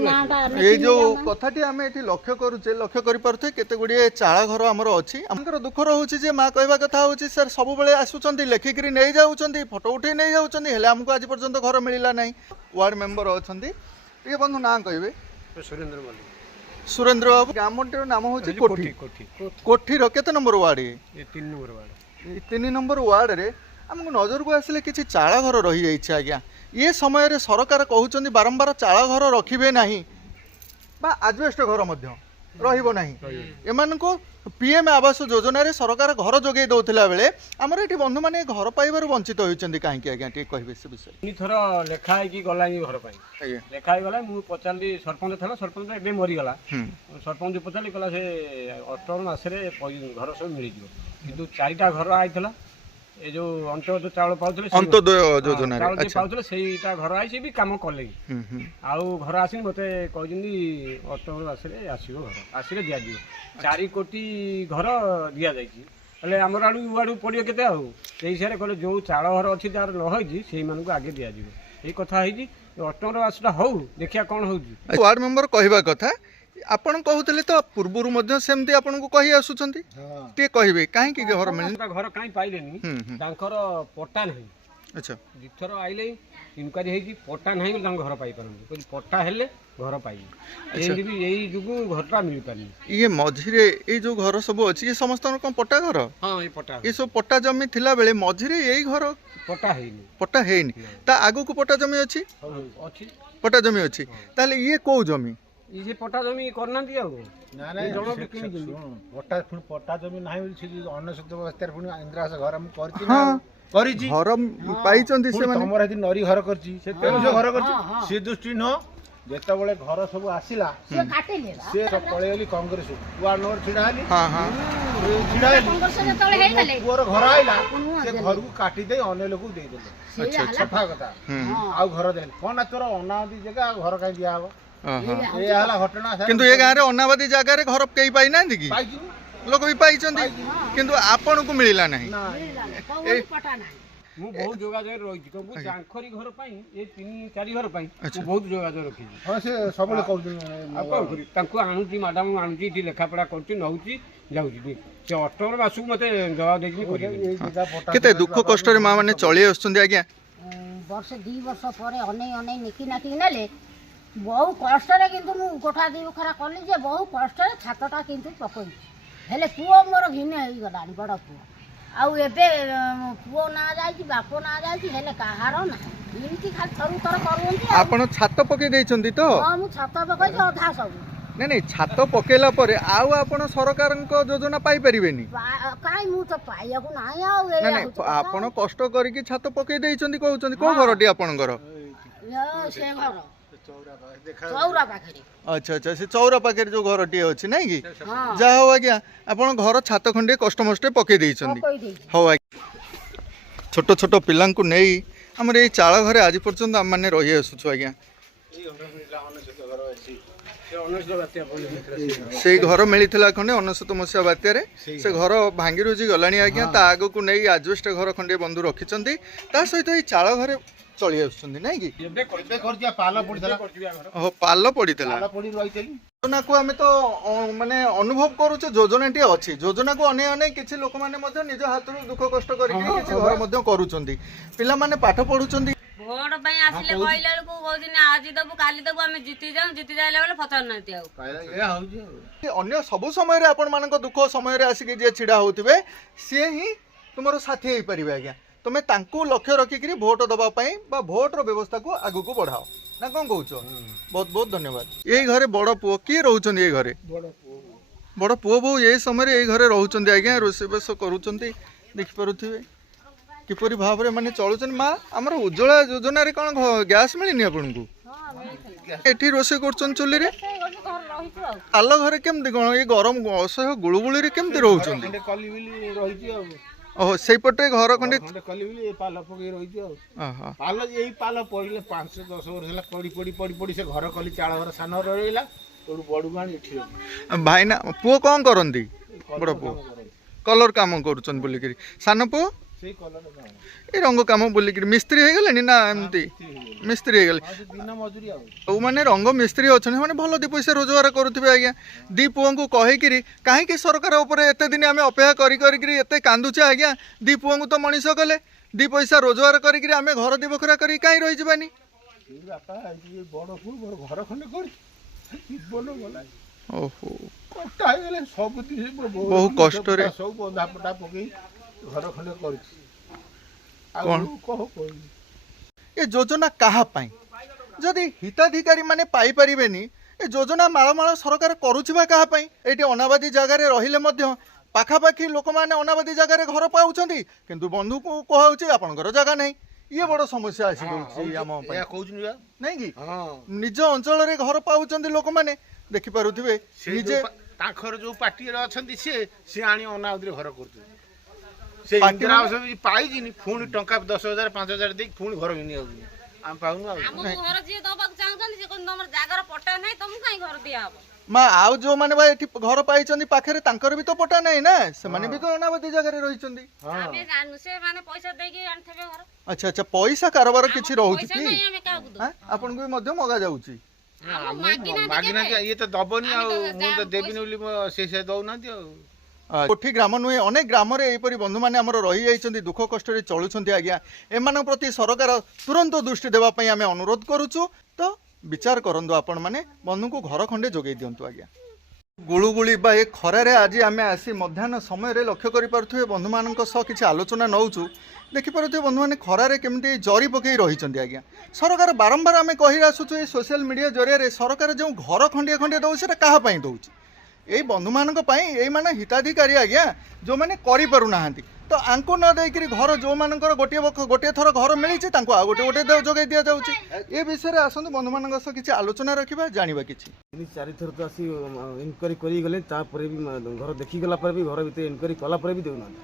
ये जो कथाटी आम ये लक्ष्य करुचे लक्ष्य करें केते गुड़िए चाल घर आमर अच्छी आमर दुख रोचे जे माँ कहवा कथा हूँ सर सब आसुँच लेखिक नहीं जाऊँच फोटो उठे नहीं जाऊँच आमको आज पर्यंत घर मिलला ना वार्ड मेंबर अच्छा ये बंधु ना कहे सुरेंद्र मल्लिक सुरेंद्र बाबू ग्रामटीर नाम हूँ कोठी कोठीर केते नंबर वार्ड ये 3 नंबर वार्ड 3 नंबर वार्ड रे आमको नजर को आसिले किसी चाल घर रही जाइए आज्ञा ये समय सरकार कहते बारंबार चाल घर रखिबे नहीं बा आजबेस्ट घर मध्य रहिबो नहीं एमान को पीएम आवास योजना रे सरकार घर जोगे दौला बेले आमर ये बंधु मैंने घर पाइबार वंचित होती कहीं आज्ञा टे कहे से विषय थर लेखाई की गला घर पाई लेखाई गला मुझे पचारि सरपंच था सरपंच एवं मरीगला सरपंच पचारि कहला से अक्टोबर मसरे घर सब मिल कि 4टा घर आईला ये जो अंत्योदय चाउल पाउथले अंत्योदय योजना रे अच्छा पाउथले सेटा घर आई से भी काम कले आउ घर आसी मते कहजनी अक्टोबर मासरे आसीबो घर आसीले दिया दियो 4 कोटी घर दिया जाईची हले हमर आडू पड़ियो केते आउ एई सारे कहले जो चाळ घर अछि जार न होईजी सेई मान को आगे दिया दियो एई कथा हेजी अक्टोबर मासटा हो देखिया कोन होजी वार्ड मेंबर कहबा कथा आपण कहते तो पूर्व सेमती आपन को कही आसुचंती टे कहबे काहे की घर मिल घर काई पाइलेनी तांकर पट्टा नहीं अच्छा दिथर आइले इनक्वारी हेजी पट्टा नहीं बोल घर पाई परन पट्टा हेले घर पाई एही भी एही जुगु घरटा मिल पानी ये मझिरे ए जो घर सब अछि ये समस्त को पट्टा घर हां ये पट्टा ये सब पट्टा जमी थिला बेले मझिरे एही घर पट्टा हेनी ता आगु को पट्टा जमी अछि पट्टा जमी अछि ताले ये को जमी ये पट्टा जमी करना दिया हो ना ना पट्टा पुणी पट्टा जमी नाही अनशुद्ध अवस्था पुणी इंदिरावास घर हम करछि ना करिछि घर पाइचंती से माने हमर हेदि नरी घर करछि से तेनुसे घर करछि से दृष्टि न जेता बेले घर सब आसिला से काटेले से पळेली कांग्रेस वार्ड नंबर छिडा हली हां हां छिडा हली कांग्रेस ने तळे हेइ गले पुअर घर आइला से घर को काटी दे अन्य लोग दे देले अच्छा सफा कथा आ घर देले कोन तोर अनादी जगह घर काई दिया हो ये हला घटना किंतु ये गाँव अनाबादी जगह रे घर कई पाई ना कि लोक भी पाई किंतु आपन को मिलला नहीं मु बहुत जोगाजोग रही को मु जांखरी घर पई ए 3-4 घर पई मु बहुत जोगाजोग रखी हां से सबले कहू तांको आणुची मैडम आणुची ती लेखा पढ़ा करती नहुची जाउची से अक्टोबर मासु मते जवाब देकी करी केते दुख कष्ट रे मां माने चली आछुंदी आज्ञा वर्ष 2 वर्ष परे अनै अनै निकी नाकी नेले बहु कष्ट रे किंतु मु कोठा दी खरा कली जे बहु कष्ट रे छातटा किंतु पकई हेले पुओ मोर घिने हेई गलानी बड़ पुओ आउ एबे पुओ ना जाई बापो ना जाई हेले कहार ना इनकी खाली थरु थर करूंती आपण छात पके देइचंदी तो हां मु छात पकई अधा सब नहीं नहीं छात पकेला परे आउ आपण सरकार को योजना पाई परिबेनी काई मु तो पाइया को नाही आउ ए नहीं आपण कष्ट करी की छात पके देइचंदी कहउचंदी को घरटी आपण घर से घर चौरा पाखरे अच्छा अच्छा से चौरा पाखे जो घर टी अच्छी ना कि जा हो आज्ञा आपण घर छात खंडे कष्ट मष्टे पके देइचंदी हो आज्ञा छोट छोट पिला नहीं आमर ये चाल घर आज पर्यंत आम मैंने रही आसुछु आज्ञा से घर मिलता खंडे 19 मसीहा बात्यारे से घर भांगी रुजी गलानी आज्ञा ता आग को नहीं आजबेस्ट घर खंडे बंधु रखिंट ता सहित ये चाल घर चली आसुछंदी नै कि एबे करजिया पाल पड़ितला हो पाल पड़ितला पाल पड़ी रहितली योजना को आमे तो माने अनुभव करूचे योजनाटी अछि योजना को अने अने किछि लोक माने मध्ये निज हाथरु दुख कष्ट करि किछि घर मध्ये करूचंदी पिला माने पाठ पढुचंदी भोट पई आसिले कहले को कहदिन आज दबु काली दबु हम जीति जाइले बेले पचार नथि आउ ए हउजी अन्य सब समय रे आपण मानक दुख समय रे आसी के जे छिडा होतिबे से ही तुमरो साथी होई परिबे आज्ञा तुम्हें तांको लक्ष्य रखिक भोट दबा पाई बा भोट रो व्यवस्था को आगु को बढ़ाओ ना कौन कहूँ बहुत बहुत धन्यवाद ये घरे बड़ पुओ किए रोचन ये घरे बड़ पुओ बो ये समय ये घरे रोचन आज्ञा रोषेबास करुँच देखिपे किपरि भाव में माने चलुचन माँ आमर उज्ज्वला योजना रे कौन गैस मिलनी आपन को एठी रोषे करछन चुली रे आलो घरे केमती कौन ये गरम असह्य गुळुगुळी रे केमती रहउछन कली बिली रहिती ओहो से पटे घर खंडे कली बिली ए पाल पके रहिती आ पाल एई पाल पड़िले 5-10 वर्ष होला पड़ी पड़ी से घर कली चाळ घर सान रहिला तोडू बडू गाणी एठी भाई ना पुओ कौन करंदी बड़ पुओ कलर काम करूचन बोली करी सान पुओ ସେଇ କଲର ଏ ରଙ୍ଗ କାମ ବୋଲିକିରି ମିସ୍ତ୍ରୀ ହେଇଗଲେଣି ନା ଏମିତି ମିସ୍ତ୍ରୀ ହେଇଗଲେ ଦିନ ମଜୁରୀ ଆଉ ଯେଉଁମାନେ ରଙ୍ଗ ମିସ୍ତ୍ରୀ ଅଛନ୍ତି ସେମାନେ ଭଲ ଦୁଇ ପଇସା ରୋଜଗାର କରୁଥିବେ ଆଜ୍ଞା ଦି ପୁଅଙ୍କୁ କହିକିରି କାହିଁକି ସରକାର ଉପରେ ଏତେ ଦିନ ଆମେ ଅପେକ୍ଷା କରିକିରି ଏତେ କାନ୍ଦୁଛେ ଆଜ୍ଞା ଦି ପୁଅଙ୍କୁ ତ ମଣିଷ କଲେ ଦି ପଇସା ରୋଜଗାର କରିକିରି ଆମେ ଘର ଦି ବଖରା କରି କାହିଁ ରହିଯିବାନି ବାପା ବଡ଼ ପୁଅ ମୋର ଘର ଖଣ୍ଡେ କରି ଜୀବନ ଗଲା ଓହୋ କଷ୍ଟ ହେଇଗଲେ ସବୁ ବହୁ କଷ୍ଟରେ ସବୁ ବନ୍ଧା ପଟା ପକେଇ ଘର ଖଣ୍ଡେ କରିଛି ଆଉ କଣ କହିବି ଏ ଯୋଜନା କାହା ପାଇଁ ଯଦି ହିତାଧିକାରୀ ମାନେ ପାଇପାରିବେନି ଏ ଯୋଜନା ମାଳମାଳ ସରକାର କରୁଥିବା କାହା ପାଇଁ ଏଇଠି ଅନାବାଦୀ ଜାଗାରେ ରହିଲେ ମଧ୍ୟ ପାଖାପାଖି ଲୋକମାନେ ଅନାବାଦୀ ଜାଗାରେ ଘର ପାଉଛନ୍ତି କିନ୍ତୁ ବନ୍ଧୁକୁ କୁହାଉଛି ଆପଣଙ୍କର ଜାଗା ନାହିଁ ଇଏ ବଡ଼ ସମସ୍ୟା ଆସିଯାଉଛି ଆମ ପାଇଁ କହୁଛନ୍ତି ନାଇଁ କି ନିଜ ଅଞ୍ଚଳରେ ଘର ପାଉଛନ୍ତି ଲୋକମାନେ ଦେଖିପାରୁଥିବେ ନିଜେ ତାଙ୍କର ଯୋଉ ପାର୍ଟିରେ ଅଛନ୍ତି ସିଏ ଆଣି ଅନାବାଦୀରେ ଘର କରୁଛନ୍ତି ସେ ଇନ୍ଦିରା ଆବାସ ପାଇଯିନି ପୁଣି ଟଙ୍କା 10,000 5,000 ଦେଇକି ପୁଣି ଘର ଘିନି ଯାଉଛନ୍ତି ଆମେ ପାଉନୁ ଆଉ ଆମକୁ ଘର ଯିଏ ଦବାକୁ ଚାହୁଁଛନ୍ତି ସେ କହୁଛନ୍ତି ତମର ଜାଗାର ପଟା ନାହିଁ ତମକୁ କାହିଁ ଘର ଦିଆହବ ମା ଆଉ ଯୋଉମାନେ ବା ଏଠି ଘର ପାଇଛନ୍ତି ପାଖରେ ତାଙ୍କର ବି ତ ପଟା ନାହିଁ ନା ସେମାନେ ବି ତ ଅନାବାଦୀ ଜାଗାରେ ରହିଛନ୍ତି ଆମେ ଜାଣୁ ସେ ମାନେ ପଇସା ଦେଇକି ଆଣିଥିବେ ଘର ଆଚ୍ଛା ଆଚ୍ଛା ପଇସା କାରବାର କିଛି ରହୁଛି ପଇସା କି ନାହିଁ ଆମେ କାହାକୁ ଦବୁ ଆପଣଙ୍କୁ ବି ମଧ୍ୟ ମଗା ଯାଉଛି ମାଗିନାହାନ୍ତି ଇଏ ତ ଦବନି ଆଉ ମୁଁ ତ ଦେବିନି ବୋଲି ସେ ଦଉନାହାନ୍ତି ଆଉ କୋଠି ଗ୍ରାମ ନୁହେଁ ଅନେକ ଗ୍ରାମରେ ଏହିପରି ବନ୍ଧୁମାନେ ଆମର ରହିଯାଇଛନ୍ତି ଦୁଃଖ କଷ୍ଟରେ ଚଳୁଛନ୍ତି ଆଜ୍ଞା ଏମାନଙ୍କ ପ୍ରତି ସରକାର ତୁରନ୍ତ ଦୃଷ୍ଟି ଦେବା ପାଇଁ ଆମେ ଅନୁରୋଧ କରୁଛୁ ତ ବିଚାର କରନ୍ତୁ ଆପଣମାନେ ବନ୍ଧୁଙ୍କୁ ଘର ଖଣ୍ଡେ ଯୋଗାଇ ଦିଅନ୍ତୁ ଆଜ୍ଞା ଗୁଳୁଗୁଳି ବା ଏ ଖରାରେ ଆଜି ଆମେ ଆସି ମଧ୍ୟାହ୍ନ ସମୟରେ ଲକ୍ଷ୍ୟ କରିପାରୁଥିବେ ବନ୍ଧୁମାନଙ୍କ ସହ କିଛି ଆଲୋଚନା ନେଉଛୁ ଦେଖିପାରୁଥିବେ ବନ୍ଧୁମାନେ ଖରାରେ କେମିତି ଜରି ପକାଇ ରହିଛନ୍ତି ଆଜ୍ଞା ସରକାର ବାରମ୍ବାର ଆମେ କହି ଆସୁଛୁ ଏ ସୋସିଆଲ ମିଡ଼ିଆ ଜରିଆରେ ସରକାର ଯେଉଁ ଘର ଖଣ୍ଡିଏ ଖଣ୍ଡିଏ ଦେଉଛି ସେଟା କାହା ପାଇଁ ଦେଉଛି ଏଇ ବନ୍ଧୁମାନଙ୍କ ପାଇଁ ଏଇମାନେ ହିତାଧିକାରୀ ଆଜ୍ଞା ଯେଉଁମାନେ କରିପାରୁନାହାନ୍ତି ତ ଆଙ୍କୁ ନ ଦେଇକିରି ଘର ଯେଉଁମାନଙ୍କର ଗୋଟିଏ ଥର ଘର ମିଳିଛି ତାଙ୍କୁ ଆଉ ଗୋଟେ ଯୋଗାଇ ଦିଆଯାଉଛି ଏ ବିଷୟରେ ଆସନ୍ତୁ ବନ୍ଧୁମାନଙ୍କ ସହ କିଛି ଆଲୋଚନା ରଖିବା ଜାଣିବା କିଛି 3-4 ଥର ତ ଆସି ଇନକ୍ୱାରି କରିଗଲେ ତାପରେ ବି ଘର ଦେଖିଗଲା ପରେ ବି ଘର ଭିତରେ ଇନକ୍ୱାରି କଲା ପରେ ବି ଦେଉନାହାନ୍ତି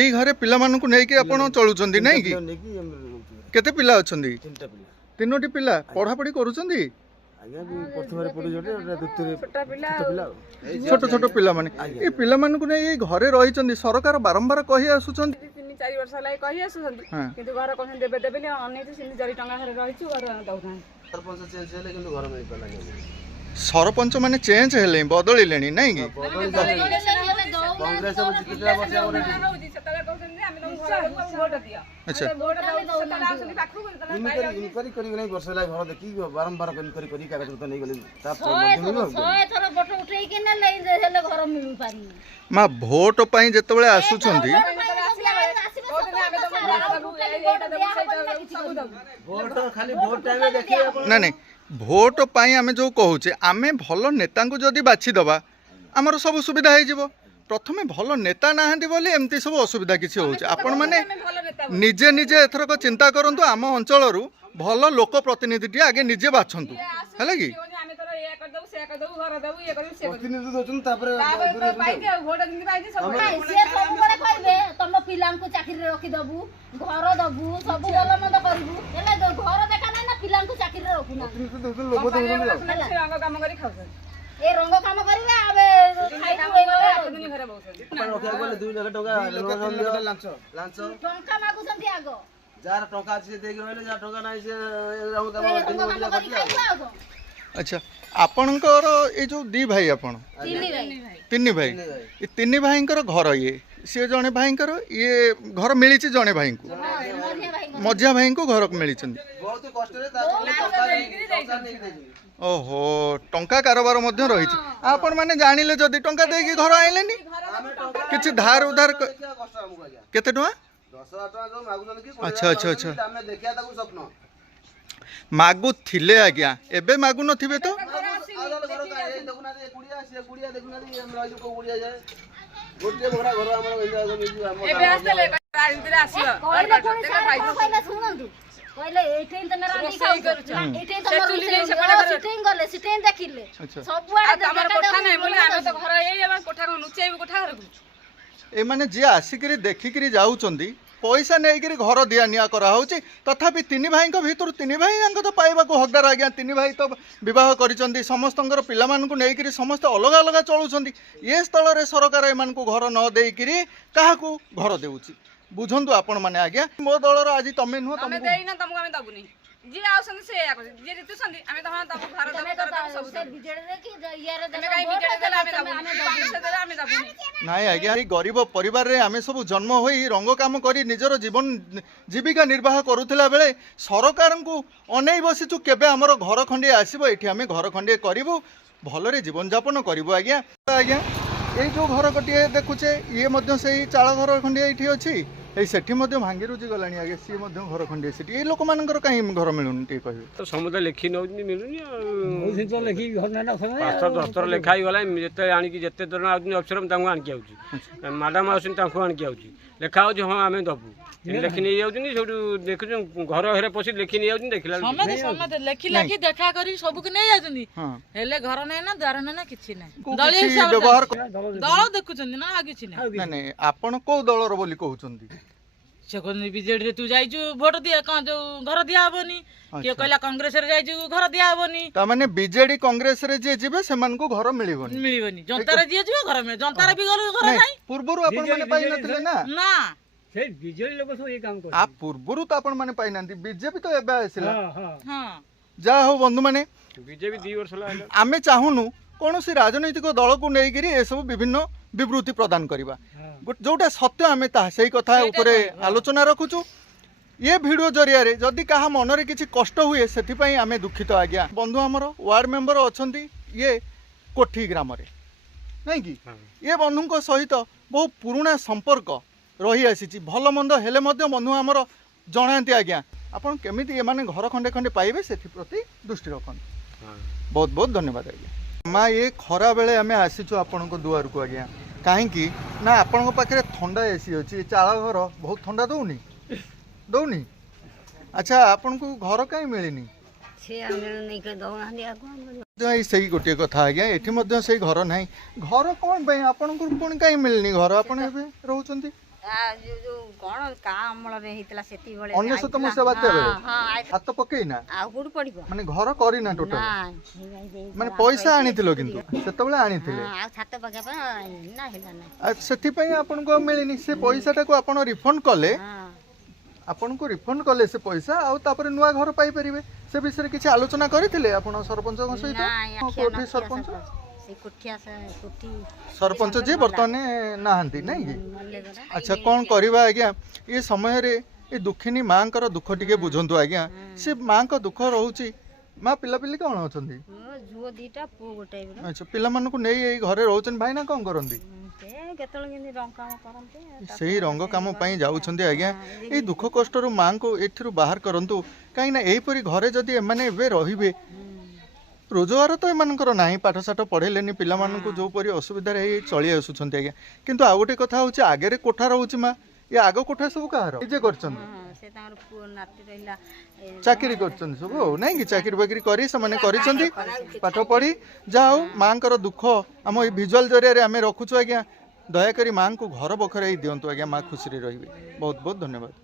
ଏଇ ଘରେ ପିଲାମାନଙ୍କୁ ନେଇକି ଆପଣ ଚଳୁଛନ୍ତି ନାଇଁ କି ନେଇକି କେତେ ପିଲା ଅଛନ୍ତି 3ଟା ପିଲା 3ଟି ପିଲା ପଢ଼ାପଢ଼ି କରୁଛନ୍ତି ଆଜ୍ଞା ପ୍ରଥମରେ ପଢୁଛନ୍ତି ଦ୍ୱିତୀୟରେ ଛୋଟ ପିଲା ଛୋଟ ଛୋଟ ପିଲାମାନେ ଏ ପିଲାମାନଙ୍କୁ ନେଇ ଏଇ ଘରେ ରହିଛନ୍ତି ସରକାର ବାରମ୍ବାର କହି ଆସୁଛନ୍ତି 3-4 ବର୍ଷ ହେଲା କହି ଆସୁଛନ୍ତି କିନ୍ତୁ ଘର କହୁଛନ୍ତି ଦେବେ ଦେବେନି ଅନେଇଛୁ 3-4 ଟଙ୍କା ଘରେ ରହିଛୁ ଘର ଦଉନାହାନ୍ତି ସରପଞ୍ଚ ଚେଞ୍ଜ ହେଲେ କିନ୍ତୁ ଘର ମିଳିପାରିଲାନି ସରପଞ୍ଚ ମାନେ ଚେଞ୍ଜ ହେଲେ ବଦଳିଲେଣି ନାଇଁ କି କଂଗ୍ରେସ ଜିତିଥିଲା ବର୍ଷ ସେତେବେଳେ କହୁଛନ୍ତି ଆମେ ତମକୁ ଘର ଦେବୁ ଭୋଟ ଦିଅ ଆଚ୍ଛା ଇନକ୍ୱାରି କରିଗଲେ ବର୍ଷ ହେଲା ଘର ଦେଖିକି ବାରମ୍ବାର ଇନକ୍ୱାରି କରି କାଗଜପତ୍ର ନେଇଗଲେ ମା ଭୋଟ ପାଇଁ ଯେତେବେଳେ ଆସୁଛନ୍ତି ନା ନାଇଁ ଭୋଟ ପାଇଁ ଆମେ ଯେଉଁ କହୁଛେ ଆମେ ଭଲ ନେତାଙ୍କୁ ଯଦି ବାଛିଦେବା ଆମର ସବୁ ସୁବିଧା ହେଇଯିବ ପ୍ରଥମେ ଭଲ ନେତା ନାହାନ୍ତି ବୋଲି ଏମିତି ସବୁ ଅସୁବିଧା କିଛି ହେଉଛି ଆପଣମାନେ ନିଜେ ନିଜେ ଏଥରକ ଚିନ୍ତା କରନ୍ତୁ ଆମ ଅଞ୍ଚଳରୁ ଭଲ ଲୋକ ପ୍ରତିନିଧିଟିଏ ଆଗେ ନିଜେ ବାଛନ୍ତୁ ହେଲା କି ପ୍ରତିନିଧି ଦଉଛନ୍ତି ତାପରେ ତମ ପିଲାଙ୍କୁ ଚାକିରିରେ ରଖିଦବୁ ଘର ଦବୁ ସବୁ ଭଲ ମନ୍ଦ କରିବୁ ହେଲେ ଘର ଦେଖା ନାହିଁ ନା ପିଲାଙ୍କୁ ଚାକିରିରେ ରଖୁନା ରଙ୍ଗ କାମ କରି ଖାଉଛନ୍ତି ଏ ରଙ୍ଗ କାମ କରିବେ ଆମେ ଟଙ୍କା ମାଗୁଛନ୍ତି ଆଗ ଯାହାର ଟଙ୍କା ଅଛି ସେ ଦେଇକି ରହିଲେ ଯାହାର ଟଙ୍କା ନାହିଁ ସେ ଆଚ୍ଛା ଆପଣଙ୍କର ଏଇ ଯେଉଁ ଦି ଭାଇ ଆପଣ ତିନି ଭାଇ ଏ ତିନି ଭାଇଙ୍କର ଘର ସିଏ ଜଣେ ଭାଇଙ୍କର ଇଏ ଘର ମିଳିଛି ଜଣେ ଭାଇଙ୍କୁ ମଝିଆ ଭାଇଙ୍କୁ ଘର ମିଳିଛନ୍ତି ବହୁତ କଷ୍ଟରେ ଓହୋ ଟଙ୍କା କାରବାର ମଧ୍ୟ ରହିଛି ଆପଣ ମାନେ ଜାଣିଲେ ଯଦି ଟଙ୍କା ଦେଇକି ଘର ଆଣିଲେନି କିଛି ଧାର ଉଧାର କେତେ ଟଙ୍କା ଆଚ୍ଛା ଆଚ୍ଛା ଆଚ୍ଛା ମାଗୁଥିଲେ ଆଜ୍ଞା ଏବେ ମାଗୁନଥିବେ ତ କହିଲେ ଏଇଠି ତମେ ରାନ୍ଧି ଖାଉଛ ଏଇଠି ତମେ ସିଟିଂ ଗଲେ ସିଟିଂ ଦେଖିଲେ ସବୁଆଡେ କୋଠା ନାହିଁ ବୋଲି ଆମେ ତ ଘର ଏଇ କୋଠା ଲୁଚେଇବୁ କୋଠା ଘରକୁ ଏମାନେ ଯିଏ ଆସିକିରି ଦେଖିକିରି ଯାଉଛନ୍ତି ପଇସା ନେଇକିରି ଘର ଦିଆ ନିଆ କରାହେଉଛି ତଥାପି ତିନି ଭାଇଙ୍କ ଭିତରୁ ତିନି ଭାଇଙ୍କ ତ ପାଇବାକୁ ହକଦାର ଆଜ୍ଞା ତିନି ଭାଇ ତ ବିବାହ କରିଛନ୍ତି ସମସ୍ତଙ୍କର ପିଲାମାନଙ୍କୁ ନେଇକିରି ସମସ୍ତେ ଅଲଗା ଅଲଗା ଚଳୁଛନ୍ତି ଏ ସ୍ଥଳରେ ସରକାର ଏମାନଙ୍କୁ ଘର ନ ଦେଇକିରି କାହାକୁ ଘର ଦେଉଛି बुझंतु आपण माने आज्ञा मो दलर आज तमे नुह ଆମେ तमको ଦେଇନା ତମକୁ ଆମେ ଦବୁନି ଯିଏ ଆଉଛନ୍ତି ସେ ଏୟା କରୁଛନ୍ତି ଯିଏ ଜିତୁଛନ୍ତି ଆମେ ତ ହଁ ତମକୁ ଘର ଦବୁ ଘର ଦବୁ ସବୁ ସେ ବିଜେଡିରେ କି ଇଆରେ ତମେ କାହିଁ ବିଜେଡି ଦେଲେ ଆମେ ଦବୁନି କଂଗ୍ରେସ ଦେଲେ ଆମେ ଦବୁନି ନାଇଁ ଆଜ୍ଞା ଏଇ ଗରିବ ପରିବାରରେ ଆମେ ସବୁ ଜନ୍ମ ହୋଇ ରଙ୍ଗ କାମ କରି ନିଜର ଜୀବନ ଜୀବିକା ନିର୍ବାହ କରୁଥିଲା ବେଳେ ସରକାରଙ୍କୁ ଅନେଇ ବସିଛୁ କେବେ ଆମର ଘର ଖଣ୍ଡିଏ ଆସିବ ଏଠି ଆମେ ଘର ଖଣ୍ଡିଏ କରିବୁ ଭଲରେ ଜୀବନ ଯାପନ କରିବୁ ଆଜ୍ଞା ଆଜ୍ଞା ଏଇ ଯୋଉ ଘର ଗୋଟିଏ ଦେଖୁଛେ ଇଏ ମଧ୍ୟ ସେଇ ଚାଳ ଘର ଖଣ୍ଡିଏ ଏଇଠି ଅଛି ଏଇ ସେଠି ମଧ୍ୟ ଭାଙ୍ଗି ରୁଜି ଗଲାଣି ଆଜ୍ଞା ସିଏ ମଧ୍ୟ ଘର ଖଣ୍ଡିଏ ସେଠି ଏଇ ଲୋକମାନଙ୍କର କାହିଁ ଘର ମିଳୁନି ଟିକେ କହିବେ ତ ସମୁଦାୟ ଲେଖି ନେଉଛନ୍ତି ମିଳୁନି ଆଉ 5-10 ଲେଖା ହେଇଗଲା ଯେତେ ଆଣିକି ଯେତେ ଜଣ ଆଉଛନ୍ତି ଅଫିସର ମୁଁ ତାଙ୍କୁ ଆଣିକି ଆଉଛି ମ୍ୟାଡ଼ାମ୍ ଆସୁଛନ୍ତି ତାଙ୍କୁ ଆଣିକି ଆଉଛି ଲେଖା ହେଉଛି ହଁ ଆମେ ଦେବୁ ଲେଖି ନେଇ ଯାଉଛନ୍ତି ସେଠୁ ଦେଖୁଛୁ ଘର ହେରେ ପଶି ଲେଖି ନେଇ ଯାଉଛନ୍ତି ଦେଖିଲା ସମସ୍ତେ ଲେଖି ଲେଖି ଦେଖା କରି ସବୁକୁ ନେଇ ଯାଉଛନ୍ତି ହେଲେ ଘର ନାହିଁ ନା ଦ୍ୱାର ନାହିଁ ନା କିଛି ନାହିଁ ଦଳୀୟ ହିସାବରେ ବ୍ୟବହାର ଦଳ ଦେଖୁଛନ୍ତି ନା ଆଉ କିଛି ନାହିଁ ନାଇଁ ନାଇଁ ଆପଣ କୋଉ ଦଳର ବୋଲି କହୁଛନ୍ତି ସେ କହୁଛନ୍ତି ବିଜେଡିରେ ତୁ ଯାଇଛୁ ଭୋଟ ଦିଆ କଣ ଯୋଉ ଘର ଦିଆ ହବନି କିଏ କହିଲା କଂଗ୍ରେସରେ ଯାଇଛୁ ଘର ଦିଆ ହବନି ତାମାନେ ବିଜେଡି କଂଗ୍ରେସରେ ଯିଏ ଯିବେ ସେମାନଙ୍କୁ ଘର ମିଳିବନି ମିଳିବନି ଜନତାରେ ଯିଏ ଯିବ ଘର ମିଳିବ ଜନତାରେ ବି ଗଲେ ଘର ନାହିଁ ପୂର୍ବରୁ ଆପଣ ମାନେ ପାଇନଥିଲେ ନା ନା ସେଇ ବିଜେଡି ଲୋକ ସବୁ ଏଇ କାମ ଆ ପୂର୍ବରୁ ତ ଆପଣ ମାନେ ପାଇନାହାନ୍ତି ବିଜେପି ତ ଏବେ ଆସିଲା ହଁ ଯାହା ହଉ ବନ୍ଧୁ ମାନେ ବିଜେପି 2 ବର୍ଷ ହେଲା ଆମେ ଚାହୁଁନୁ କୌଣସି ରାଜନୈତିକ ଦଳକୁ ନେଇକିରି ଏସବୁ ବିଭିନ୍ନ ବିବୃତ୍ତି ପ୍ରଦାନ କରିବା ଯୋଉଟା ସତ୍ୟ ଆମେ ତାହା ସେଇ କଥା ଉପରେ ଆଲୋଚନା ରଖୁଛୁ ये भिडियो जरिया जदि कहा मनरे किसी कष्ट हुए से आमे दुखित आज्ञा बंधु आमर वार्ड मेंबर अच्छा ये कोठी ग्राम नहीं कि ये बंधु सहित बहुत पुराना संपर्क रही आसी भल मंद हेले बंधु आमर जनाती आज्ञा आपन केमिति एमाने घर खंडे खंडे पाइबे से प्रति दृष्टि रखन बहुत बहुत धन्यवाद आज्ञा माँ ये खरा बेले आमे आसीचु आपन को दुआर को आज्ञा कहीं ना आपन पाखे ठंडा एसी अच्छी चाल घर बहुत ठंडा दौनी दौनी अच्छा आपन को घर कहीं मिलनी से गोटे कथा आज्ञा ये से घर ना घर कौन आपन को पुणी कहीं मिलनी घर आपन रोचंती अनेशत मसीहा बात्या हाथ पकईना माने घर करीना टोटल माने पैसा आनीथिलो किंतु सेतबेले आनीथिले सेति पई आपन को मिलनी से पैसाटा को आपन रिफंड कले आपन को रिफंड कले से पैसा आ तापर नुआ घर पाई परिबे से विषय किछि आलोचना करिथिले आपन सरपंच सहित कोठी सरपंच सरपंच जी बर्तमान नहांती नहीं कि अच्छा कौन करवा आज्ञा ये समय रे ये दुखिनी माँ दुख टिके बुझंतु आज्ञा से माँ का दुख रोची माँ पिला पिली कौन अच्छा अच्छा पिला मान को नहीं घरे रोचन भाई ना कौन करती से रंग कम जाऊँच आज्ञा ये दुख कष्ट माँ को एठू बाहर करूँ कहीं यहीपरी घरे जदि एमाने रे रोजगार तो एमानकर नाही पाठशाठ पढ़ेलेनी पिला मानकु जो परी असुविधा चली आसुछन आज्ञा किंतु आ गोटे कथा होची आगे रे कोठा रहउची माँ ये आगो कोठा सब कहार जे करछन चाकरी करछन सब नहीं कि चाकरी बाकरी करी से माने करिसंती पाठ पढ़ी जाओ माँ दुख आम ये विजुअल जरिया आम रखुछु आज्ञा दयाकरी माँ को घर बखरे दिंतु आज्ञा माँ खुशी रही बहुत बहुत धन्यवाद।